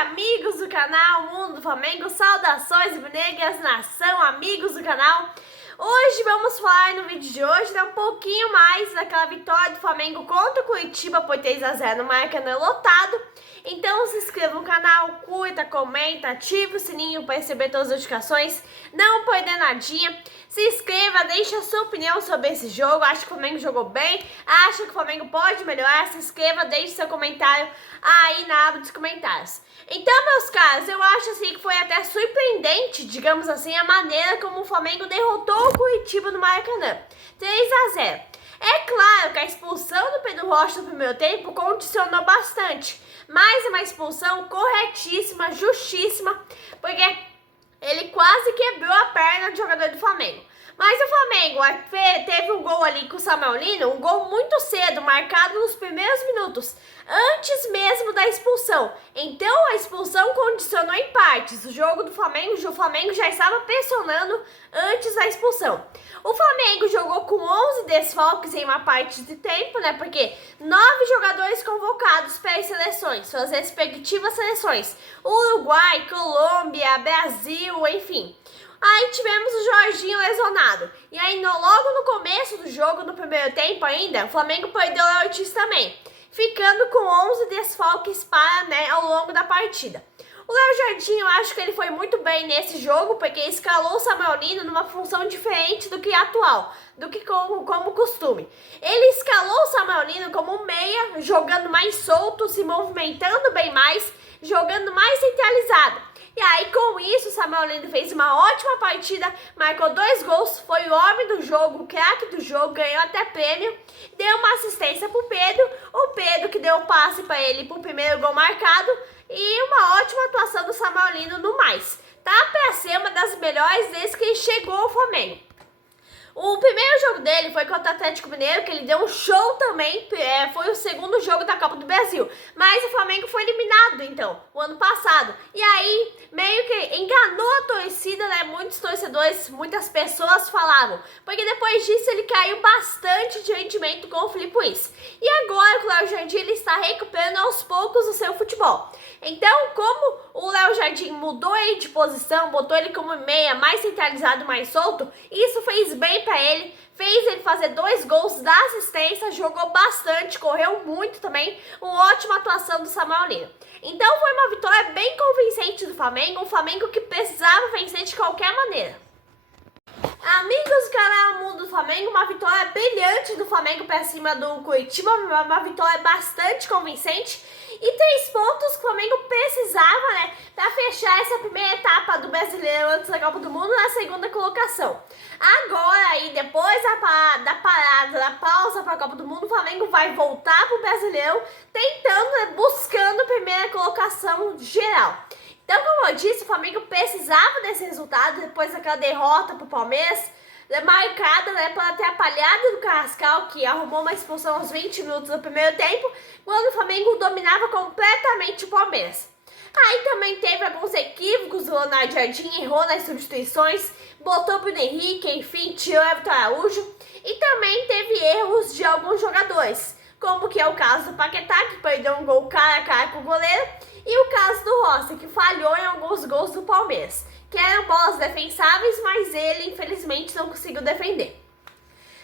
amigos do canal Mundo do Flamengo, saudações rubro-negras, nação, amigos do canal. Hoje vamos falar no vídeo de hoje, um pouquinho mais daquela vitória do Flamengo contra o Curitiba por 3-0 no Maracanã lotado. Então se inscreva no canal, curta, comenta, ative o sininho para receber todas as notificações, não perder nadinha. Se inscreva, deixe a sua opinião sobre esse jogo, acha que o Flamengo jogou bem, acha que o Flamengo pode melhorar, se inscreva, deixe seu comentário aí na aba dos comentários. Então, meus caros, eu acho assim que foi até surpreendente, digamos assim, a maneira como o Flamengo derrotou o Curitiba no Maracanã, 3-0. É claro que a expulsão do Pedro Rocha no primeiro tempo condicionou bastante, mas é uma expulsão corretíssima, justíssima, porque ele quase quebrou a perna do jogador do Flamengo. Mas o Flamengo teve um gol ali com o Samuel Lino, um gol muito cedo, marcado nos primeiros minutos, antes mesmo da expulsão. Então a expulsão condicionou em partes. O jogo do Flamengo, o Flamengo já estava pressionando antes da expulsão. O Flamengo jogou com 11 desfalques em uma parte de tempo, né? Porque 9 jogadores convocados para as seleções, suas respectivas seleções. Uruguai, Colômbia, Brasil, enfim. Aí tivemos o Jorginho lesionado. E aí logo no começo do jogo, no primeiro tempo ainda, o Flamengo perdeu o Léo Ortiz também, ficando com 11 desfalques para, ao longo da partida. O Léo Jardim, eu acho que ele foi muito bem nesse jogo, porque escalou o Samuel Lino numa função diferente do que atual, do que como costume. Ele escalou o Samuel Lino como um meia, jogando mais solto, se movimentando bem mais, jogando mais centralizado. E aí, com isso, o Samuel Lino fez uma ótima partida, marcou 2 gols, foi o homem do jogo, o craque do jogo, ganhou até prêmio, deu uma assistência pro Pedro, o Pedro que deu o passe para ele pro primeiro gol marcado, e uma ótima atuação do Samuel Lino no mais. Tá para ser uma das melhores desde que ele chegou ao Flamengo. O primeiro jogo dele foi contra o Atlético Mineiro, que ele deu um show também, foi o segundo jogo da Copa do Brasil. Mas o Flamengo foi eliminado, então, o ano passado. E aí, meio que enganou a torcida, né? Muitos torcedores, muitas pessoas falavam. Porque depois disso ele caiu bastante de rendimento com o Filipe Luís. E agora, o Léo Jardim, ele está recuperando aos poucos o seu futebol. Então, como o Léo Jardim mudou ele de posição, botou ele como meia, mais centralizado, mais solto, isso fez bem para ele, fez ele fazer 2 gols da assistência, jogou bastante, correu muito também, uma ótima atuação do Samuel Lino. Então foi uma vitória bem convincente do Flamengo, um Flamengo que precisava vencer de qualquer maneira. Amigos do canal Mundo do Flamengo, uma vitória brilhante do Flamengo para cima do Curitiba, uma vitória bastante convincente e 3 pontos que o Flamengo precisava, né, para fechar essa primeira etapa do Brasileiro antes da Copa do Mundo na segunda colocação. Agora aí, depois da parada, da pausa para a Copa do Mundo, o Flamengo vai voltar para o Brasileiro tentando, buscando a primeira colocação geral. Então, como eu disse, o Flamengo precisava desse resultado depois daquela derrota para o Palmeiras, marcada, né, pela atrapalhada do Carrascal, que arrumou uma expulsão aos 20 minutos do primeiro tempo, quando o Flamengo dominava completamente o Palmeiras. Aí também teve alguns equívocos do Leonardo Jardim, errou nas substituições, botou o Bruno Henrique, enfim, tirou o Everton Araújo, e também teve erros de alguns jogadores, como que é o caso do Paquetá, que perdeu um gol cara a cara com o goleiro, e o caso do Rossi, que falhou em alguns gols do Palmeiras, que eram bolas defensáveis, mas ele infelizmente não conseguiu defender.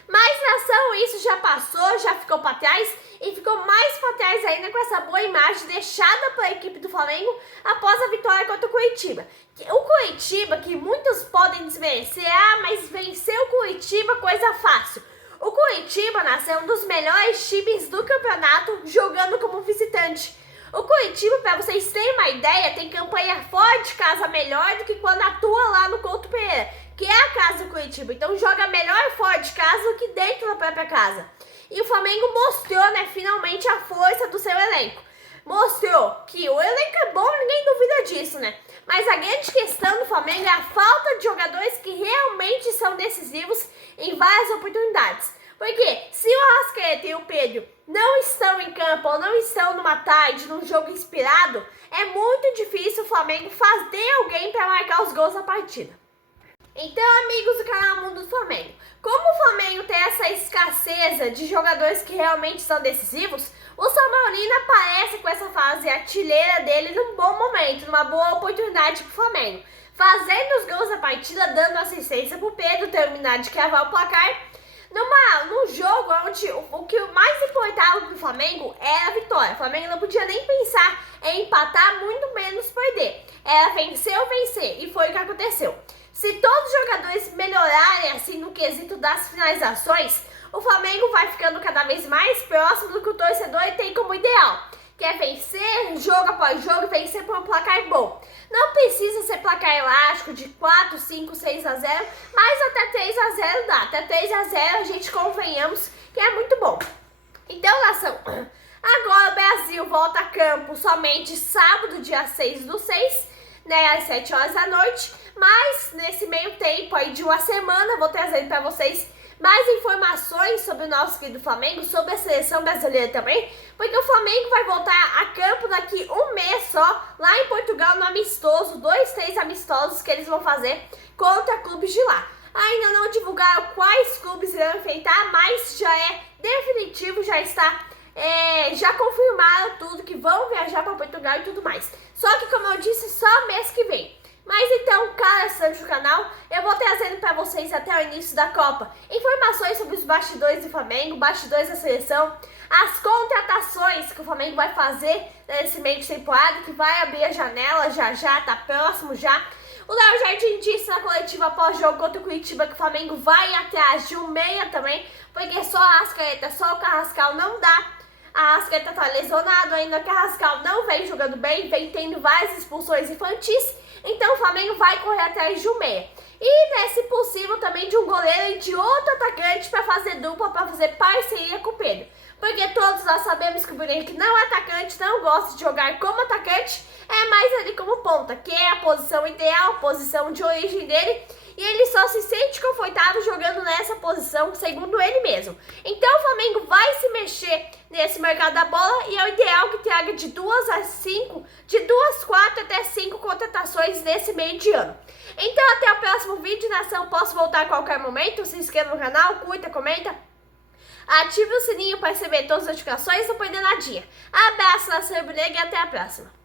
Mas nação, isso já passou, já ficou para trás e ficou mais para trás ainda com essa boa imagem deixada pela equipe do Flamengo após a vitória contra o Curitiba. O Curitiba, que muitos podem desmerecer, mas venceu o Curitiba, coisa fácil. O Curitiba nasceu um dos melhores times do campeonato jogando como visitante. O Curitiba, para vocês terem uma ideia, tem campanha fora de casa melhor do que quando atua lá no Couto Pereira, que é a casa do Curitiba. Então joga melhor fora de casa do que dentro da própria casa. E o Flamengo mostrou, né, finalmente a força do seu elenco. Mostrou que o elenco é bom, ninguém duvida disso, né? Mas a grande questão do Flamengo é a falta de jogadores que realmente são decisivos em várias oportunidades. Porque se o Arrascaeta e o Pedro não estão em campo ou não estão numa tarde, num jogo inspirado, é muito difícil o Flamengo fazer alguém para marcar os gols da partida. Então, amigos do canal Mundo do Flamengo, como o Flamengo tem essa escassez de jogadores que realmente são decisivos, o São Paulino aparece com essa fase artilheira dele num bom momento, numa boa oportunidade pro Flamengo, fazendo os gols da partida, dando assistência pro Pedro terminar de cravar o placar, num jogo onde o que mais importava pro Flamengo era a vitória. O Flamengo não podia nem pensar em empatar, muito menos perder. Era vencer ou vencer, e foi o que aconteceu. Se todos os jogadores melhorarem assim no quesito das finalizações, o Flamengo vai ficando cada vez mais próximo do que o torcedor tem como ideal, que é vencer jogo após jogo, vencer por um placar bom. Não precisa ser placar elástico de 4, 5, 6 a 0, mas até 3 a 0 dá. Até 3 a 0 a gente convenhamos que é muito bom. Então, nação, agora o Brasil volta a campo somente sábado, dia 6/6, né, às 7 horas da noite. Mas nesse meio tempo aí de uma semana, vou trazendo para vocês mais informações sobre o nosso querido Flamengo, sobre a seleção brasileira também, porque o Flamengo vai voltar a campo daqui um mês só, lá em Portugal, no amistoso, 2, 3 amistosos que eles vão fazer contra clubes de lá. Ainda não divulgaram quais clubes irão enfrentar, mas já é definitivo, já está, já confirmaram tudo, que vão viajar para Portugal e tudo mais. Só que, como eu disse, só mês que vem. Mas então, cara Sancho do canal, eu vou trazendo para vocês até o início da Copa informações sobre os bastidores do Flamengo, bastidores da seleção, as contratações que o Flamengo vai fazer nesse meio de temporada, que vai abrir a janela já, tá próximo já. O Léo Jardim disse na coletiva pós-jogo contra o Curitiba que o Flamengo vai atrás de um meia também, porque só a Arrascaeta, só o Carrascal não dá. A Arrascaeta tá lesionado ainda, o Carrascal não vem jogando bem, vem tendo várias expulsões infantis. Então o Flamengo vai correr atrás de um meia. E, se possível, também de um goleiro e de outro atacante para fazer dupla, para fazer parceria com o Pedro. Porque todos nós sabemos que o Bruno não é atacante, não gosta de jogar como atacante, é mais ali como ponta, que é a posição ideal, a posição de origem dele. E ele só se sente confortável jogando nessa posição, segundo ele mesmo. Então o Flamengo vai se mexer nesse mercado da bola e é o ideal que traga de 2 a 5, de 2, 4 até 5 contratações nesse meio de ano. Então até o próximo vídeo, nação. Posso voltar a qualquer momento. Se inscreva no canal, curta, comenta. Ative o sininho para receber todas as notificações, não perder nadinha. Abraço, nação rubro-negra, e até a próxima.